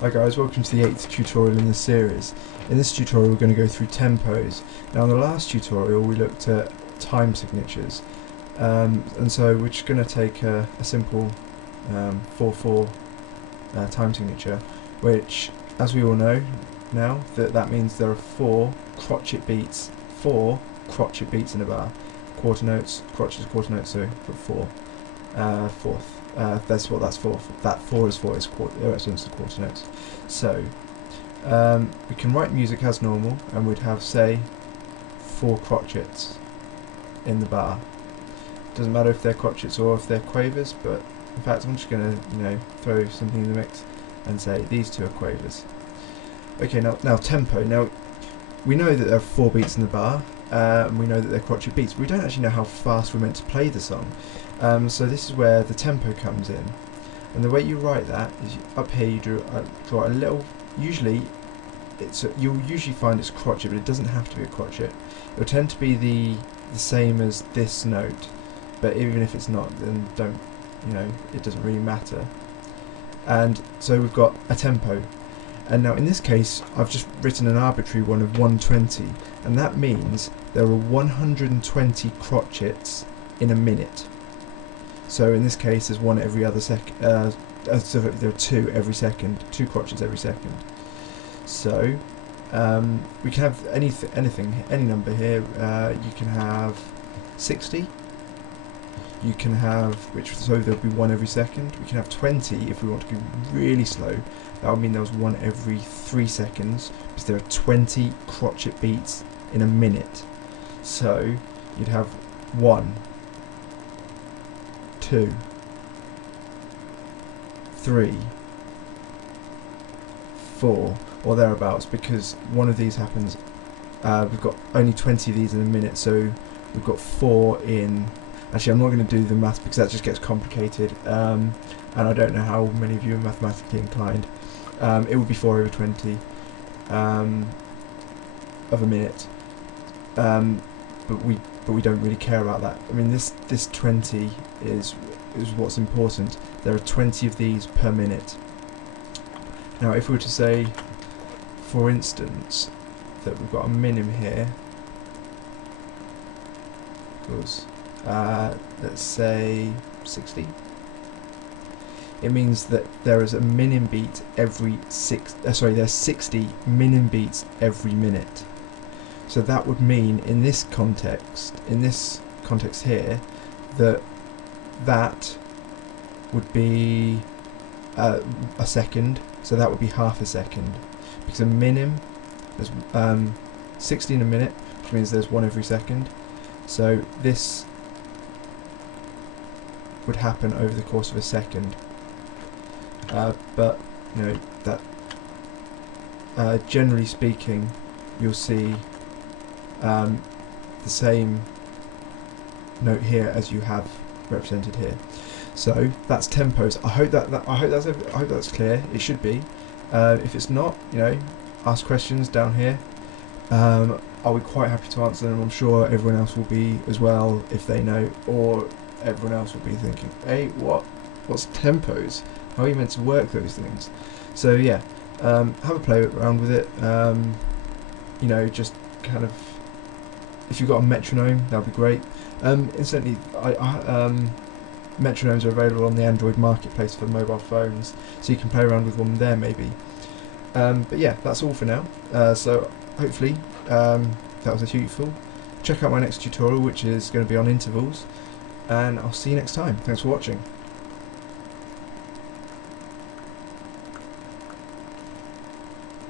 Hi guys, welcome to the 8th tutorial in this series. In this tutorial we're going to go through tempos. Now in the last tutorial we looked at time signatures, and so we're just going to take a simple 4/4 time signature, which, as we all know now, that means there are four crotchet beats in a bar. Quarter notes, crotchets, quarter notes, so for four. Fourth. That's what that's for. That 4 is for, is represents the quarter notes. So we can write music as normal, and we'd have, say, 4 crotchets in the bar. Doesn't matter if they're crotchets or if they're quavers, but in fact I'm just going to throw something in the mix and say these two are quavers. Okay, now tempo. Now we know that there are 4 beats in the bar, and we know that they're crotchet beats, but we don't actually know how fast we're meant to play the song. So this is where the tempo comes in, and the way you write that is up here you draw a little. Usually, you'll usually find it's crotchet, but it doesn't have to be a crotchet. It will tend to be the same as this note, but even if it's not, then it doesn't really matter. And so we've got a tempo. And now in this case I've just written an arbitrary one of 120, and that means there are 120 crotchets in a minute. So in this case there's one every other second, so there are 2 every second, 2 crotchets every second. So we can have any number here. You can have 60. You can have, so there'll be 1 every second. We can have 20 if we want to go really slow. That would mean there was 1 every 3 seconds, because there are 20 crotchet beats in a minute. So you'd have 1, 2, 3, 4, or thereabouts, because one of these happens. We've got only 20 of these in a minute, so we've got 4 in. Actually, I'm not going to do the maths because that just gets complicated, and I don't know how many of you are mathematically inclined. It would be 4 over 20 of a minute, but we don't really care about that. I mean, this 20 is what's important. There are 20 of these per minute. Now, if we were to say, for instance, that we've got a minim here, because let's say 60. It means that there is a minim beat every there's 60 minim beats every minute. So that would mean in this context here, that would be a second. So that would be half a second, because a minim is 60 in a minute, which means there's 1 every second. So this would happen over the course of a second, but that generally speaking you'll see the same note here as you have represented here. So that's tempos. I hope that's clear. It should be. If it's not, ask questions down here. I'll be quite happy to answer them. I'm sure everyone else will be as well if they know, or everyone else will be thinking, hey, what's tempos? How are you meant to work those things? So yeah, have a play around with it. Just kind of, if you've got a metronome, that'd be great. Incidentally, metronomes are available on the Android marketplace for mobile phones, so you can play around with one there maybe. But yeah, that's all for now. So hopefully that was useful. Check out my next tutorial, which is going to be on intervals, and I'll see you next time. Thanks for watching.